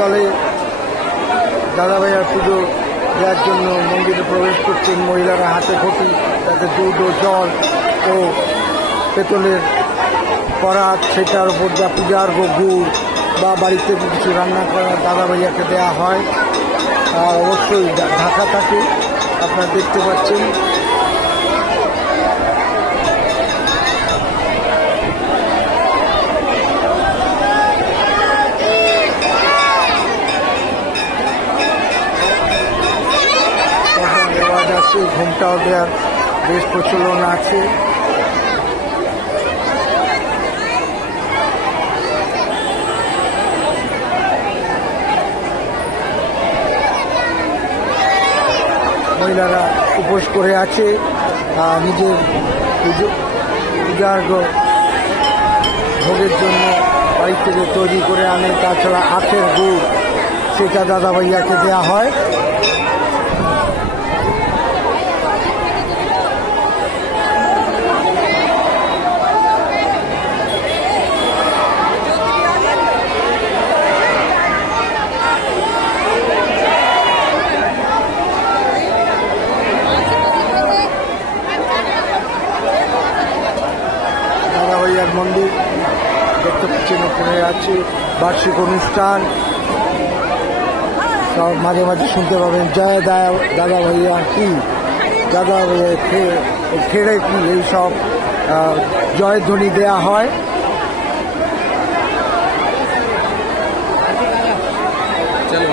দলে দাদা ভাইয়ার পুজো দেওয়ার জন্য মন্দিরে প্রবেশ করছেন। মহিলারা হাতে ঘটি, তাতে দুধ ও জল ও পেতলের করাত, সেটার উপর যা পূজার গুড় বা বাড়িতে কিছু রান্না করা দাদা ভাইয়াকে দেওয়া হয়। আর অবশ্যই ঢাকা থাকে, আপনারা দেখতে পাচ্ছেন। রেওয়াজ আছে, ঘুমটাও দেওয়ার বেশ প্রচলন আছে। মহিলারা উপোস করে আছে, নিজের পূজার ভোগের জন্য বাড়ি থেকে তৈরি করে আনে। তাছাড়া আখের গুড়, সেটা দাদা ভাইয়াকে দেওয়া হয়। মন্দির দেখতে পাচ্ছেন, ওপরে আছে বার্ষিক অনুষ্ঠান। সব মাঝে মাঝে শুনতে পাবেন জয় দাদা ভাইয়া কি, দাদা ভাইয়া খেড়ে কি, এইসব জয়ধ্বনি দেয়া হয়। চলো